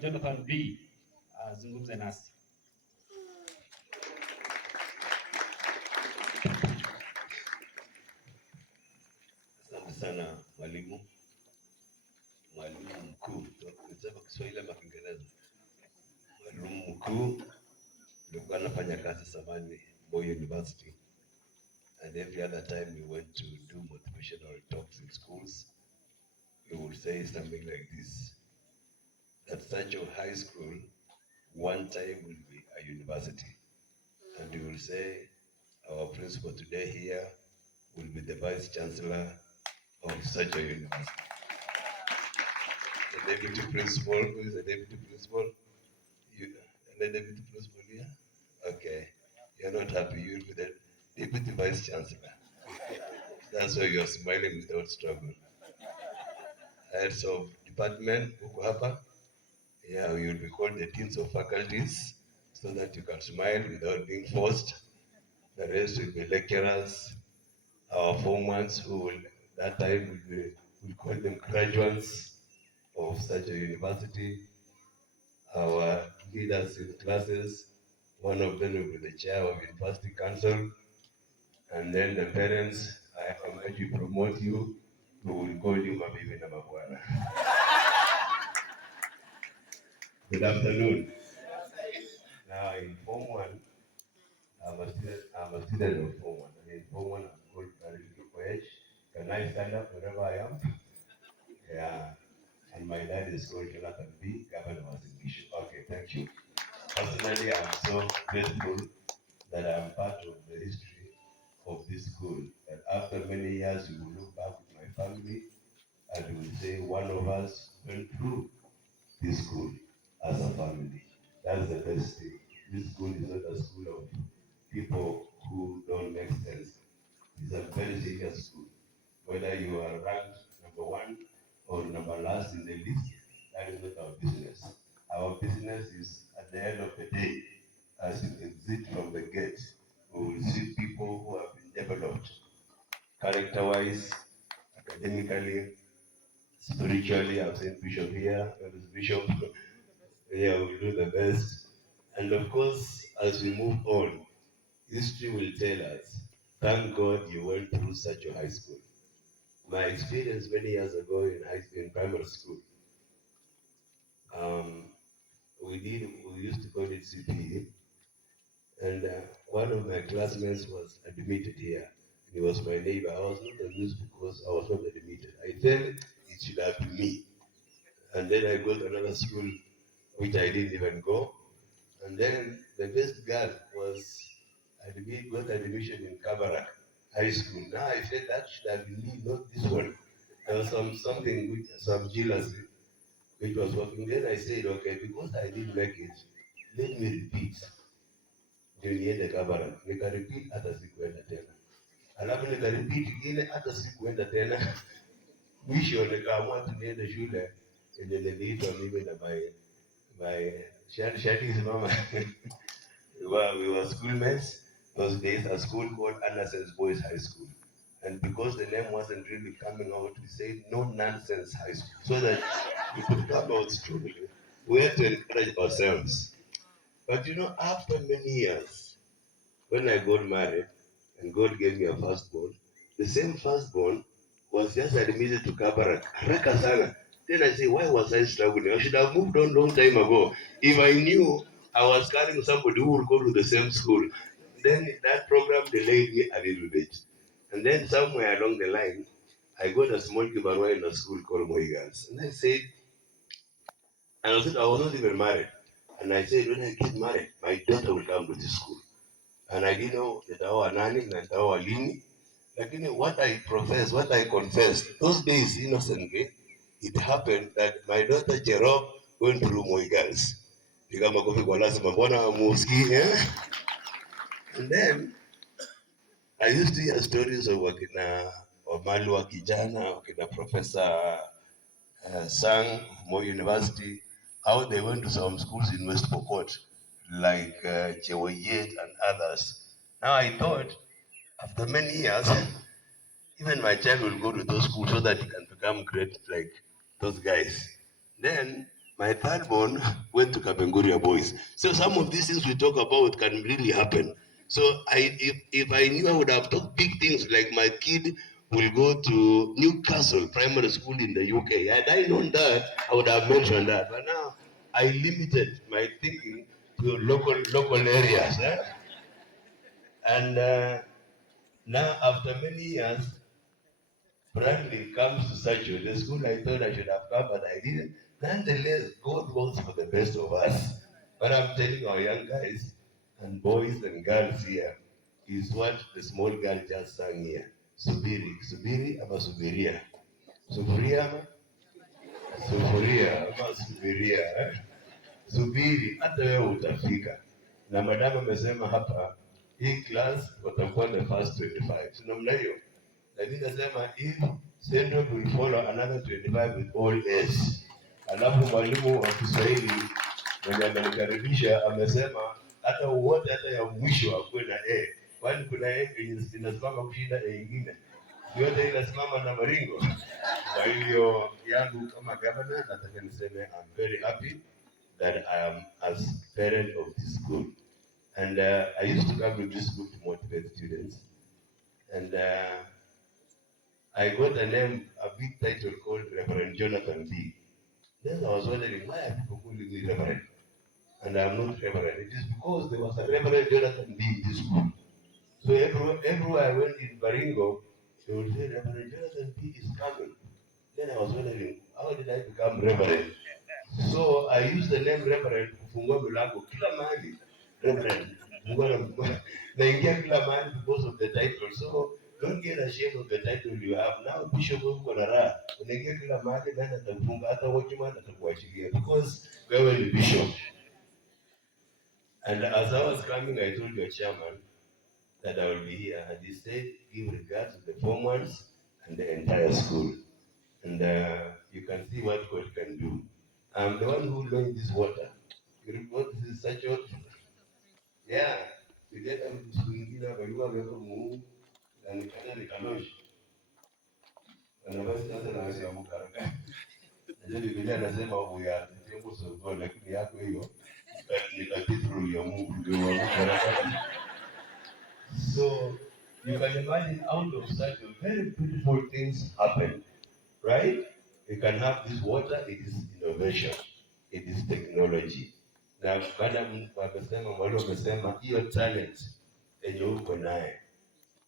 Jonathan B azungumze nasi. Asante sana mwalimu mkuu, nisema Kiswahili ama Kiingereza? Mwalimu mkuu, nilikuwa nafanya kazi zamani Moi University, and every other time we went to do motivational talks in schools, we would say something like this: that Sacho High School one time will be a university, and we will say our principal today here will be the vice chancellor of Sacho University. The deputy principal, who is the deputy principal? You, the deputy principal here? Okay. You're not happy, you'll be the deputy vice chancellor. That's why you're smiling without struggle. Heads of department, uko hapa. Yeah, you'll be called the deans of faculties so that you can smile without being forced. The rest will be lecturers, our Form Ones, who will, that time we'll call them graduates of such a university, our leaders in classes. One of them will be the chair of university council, and then the parents. I am going to promote you. We will call you Mabibi na Mabwana. Good afternoon. Now in Form 1, I'm a student of Form 1. And in Form 1, I'm called Koech. Can I stand up wherever I am? Yeah. And my dad is called Jonathan B. Governor of Uasin Gishu. Okay, thank you. Personally, I'm so grateful that I'm part of the history of this school. And after many years, we will look back with my family and we will say one of us went through this school as a family. That's the best thing. This school is not a school of people who don't make sense. It's a very serious school. Whether you are ranked number one or number last in the list, that is not our business. Our business is at the end of the day, as you exit from the gate, we will see people who have been developed character-wise, academically, spiritually. I've seen Bishop here, Bishop. Yeah, we'll do the best. And of course, as we move on, history will tell us, thank God you went through such a high school. My experience many years ago in primary school, we used to call it CPE, and one of my classmates was admitted here. He was my neighbor. I was not amused because I was not admitted. I felt it should have been me. And then I got another school which I didn't even go. And then the best girl got admission in Kabarak High School. Now I said that should have been me, not this one. There was some jealousy which was working. Then I said, okay, because I didn't make it, let me repeat. Ndio niende Kabarak. Nika-repeat hata sikuenda tena. Alafu nika-repeat ile hata sikuenda tena. Mwisho nikaamua tu niende shule yenye niliitwa mimi na my shadi is mama. We were schoolmates. Those days, a school called Anderson's Boys High School. And because the name wasn't really coming out, we said no nonsense high school, so that we could come out strongly. We had to encourage ourselves. But you know, after many years, when I got married and God gave me a firstborn, the same firstborn was just admitted to Kabarak. Haraka sana. Then I say, why was I struggling? I should have moved on long time ago. If I knew I was carrying somebody who would go to the same school, then that program delayed me a little bit. And then somewhere along the line, I got a small kibarua in a school called Moigans. And I said, I was not even married. And I said, when I get married, my daughter will come to this school. And I didn't know that our nani and our lini. Like, what I profess, what I confess, those days innocently, it happened that my daughter Jerome went through Moigans. And then I used to hear stories of wakina Omali wa kijana, wakina Professor Sang of Moi University, how they went to some schools in West Pokot, like Chewoyet and others. Now I thought, after many years, even my child will go to those schools so that he can become great like those guys. Then My third born went to Kapenguria Boys. So some of these things we talk about can really happen. So if I knew, I would have talked big things like my kid will go to Newcastle Primary School in the UK. Had I known that, I would have mentioned that. But now I limited my thinking to local areas. And now after many years, Franklin comes to Sacho, the school I thought I should have come, but I didn't. Nonetheless, God works for the best of us. But I'm telling our young guys and boys and girls here is what the small girl just sang here. Subiri, subiri ama subiria. Sufuria ama sufuria ama subiria. Subiri, hata wewe utafika. Na madam amesema hapa, hii class watakuwa the first 25. Si namna hiyo? Lakini nasema if Central will follow another 25 with all A's. Alafu mwalimu wa Kiswahili mwenye amenikaribisha amesema hata wote hata ya mwisho akuwe na A. Kwani kuna A inasimama kushinda A ingine. Yote inasimama na maringo. Kwa hiyo yangu kama governor nataka niseme I'm very happy that I am as parent of this school. And I used to come to this school to motivate students. And I got a name, a big title called Reverend Jonathan B. Then I was wondering, why are people calling me Reverend? And I'm not Reverend. It is because there was a Reverend Jonathan B in this school. So everywhere I went in Baringo, they would say, Reverend Jonathan B is coming. Then I was wondering, how did I become Reverend? So I used the name Reverend kufungua milango kila mahali. Reverend, naingia kila mahali because of the title. So don't get ashamed of the title you have. Now Bishop uko na raha. Unaingia kila mahali na atakufunga hata watchman atakuachilia because wewe ni bishop. And as I was coming, I told your chairman that I will be here, and he said, give regards to the Form Ones and the entire school. And you can see what God can do. I'm the one who launched this water. You report this is Sacho. Yeah. Nileta mtu mwingine akalua weka Mungu na nikaja nikaloshi. Na basi sasa na wasi ya mkaraka. Najua Biblia anasema uya tembo sio lakini yako hiyo nikapitru ya Mungu ndio wa mkaraka. So you can imagine out of such a very beautiful things happen, right? You can have this water, it is innovation, it is technology. Na madam mwalimu amesema hiyo talent yenye uko naye.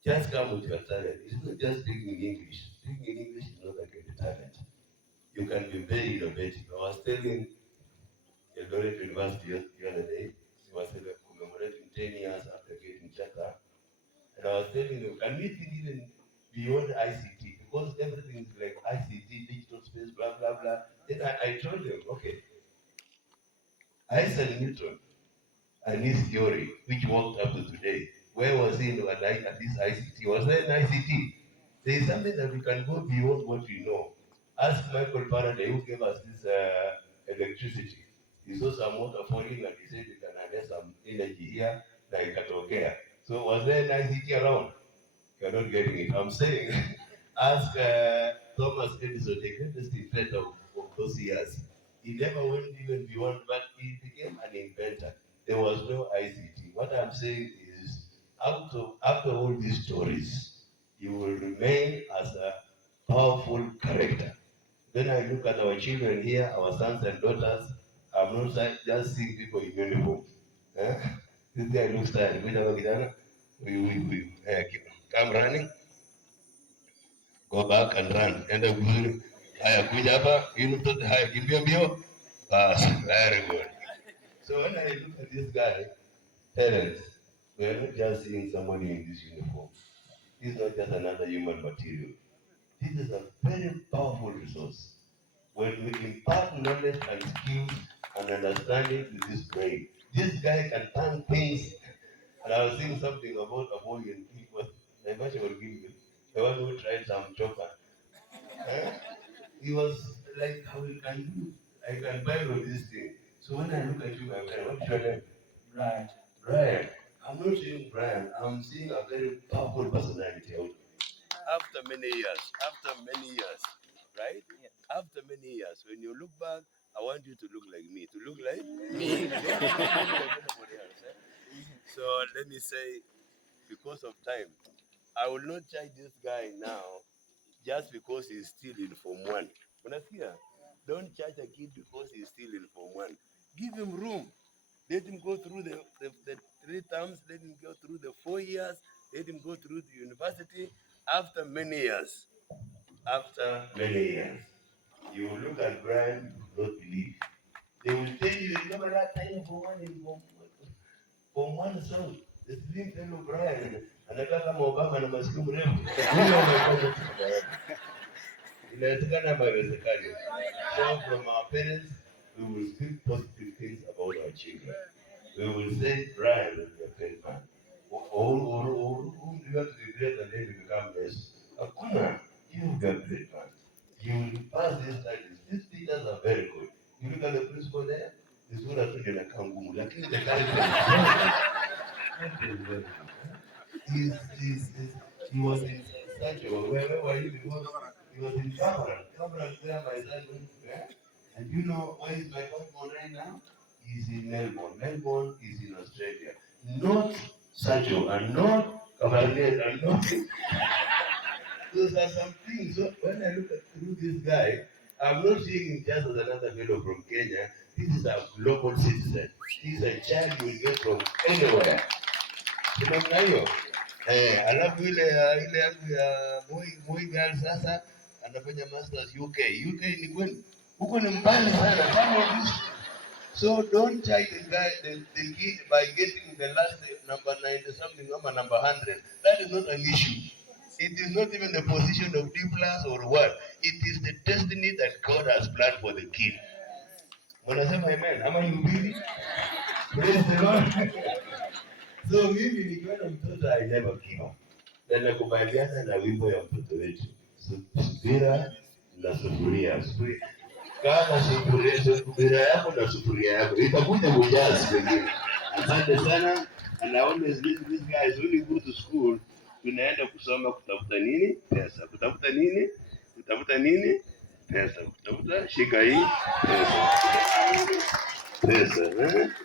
Just come with your talent. It's not just speaking English. Speaking English is not like a talent. You can be very innovative. I was telling Eldoret University the other day, we were commemorating 10 years after getting charter. And I was telling them, can we think even beyond ICT? Because everything is like ICT, digital space, blah, blah, blah. Then I told them, okay, Isaac Newton and his theory, which worked up to today, where was he at this ICT? Was there an ICT? There is something that we can go beyond what we know. Ask Michael Faraday, who gave us this electricity. He saw some water falling and he said you can harness some energy here, like Katokea. So was there an ICT around? You're not getting it. I'm saying, ask Thomas Edison, the greatest inventor of those years. He never went even beyond, but he became an inventor. There was no ICT. What I'm saying is, after all these stories, you will remain as a powerful character. Then I look at our children here, our sons and daughters. I'm not just seeing people in uniform. This guy looks tired. We come running, go back and run. And haya kuja hapa, mtoto haya kimbia mbio. Very good. So when I look at this guy, parents, we are not just seeing somebody in this uniform. This is not just another human material. This is a very powerful resource. When we impart knowledge and skills and understanding to this brain, this guy can turn things. And I was saying something about a boy in the one who tried some chocolate. He was like, how you can do? I can buy all this thing. So when I look at you, my friend, what's your name? Brian. Brian. I'm not seeing Brian. I'm seeing a very powerful personality. After many years, right? Yeah. After many years, when you look back I want you to look like me. To look like me. Don't look like anybody else. So let me say, because of time, I will not charge this guy now just because he's still in Form 1. Unasikia? Don't charge a kid because he's still in Form 1. Give him room. Let him go through the 3 terms. Let him go through the 4 years. Let him go through the university. After many years, you will look at Brian, you will not believe. They will tell you, remember that time Form 1 sound. The slim fellow Brian. Anakaa kama Obama na masikio mrefu. Inawezekana ama haiwezekani. So from our parents, we will speak positive things about our children. We will say, Brian is your friend man. Or you have to regret and then you become less. Akuna, you will be a great man. You will pass these studies. These teachers are very good. You look at the principal there, the school has been a kangumu. Lakini the guy is very good. He was in Sacho. Where were you? Because he was in Cameron. Cameron, where my son went. And you know where is my husband right now? He's in Melbourne. Melbourne is in Australia. Not Sacho and not Cameron and not. Those are some things. So when I look through this guy, I'm not seeing him just as another fellow from Kenya. This is a global citizen. He's a child you will get from anywhere. Namna hiyo. Alafu ile yangu ya Moi girl sasa anafanya masters UK. UK ni kweli. Huko ni mbali sana. So don't charge the kid by getting the last number 90 something or number 100. That is not an issue. It is not even the position of D+ or what. It is the destiny that God has planned for the kid. Wanasema amen. Ama ni ubiri? Praise the Lord. So mimi nikiona mtoto I never give up. Na nakubaliana na wimbo ya mtoto wetu. Subira na sufuria. Kama subira yako na sufuria yako itakuja kujaa siku nyingine. Asante sana. And I always listen, this guy is really good to school. Tunaenda kusoma kutafuta nini? Pesa. Kutafuta nini? Kutafuta nini? Pesa. Kutafuta shika hii. Pesa. Pesa.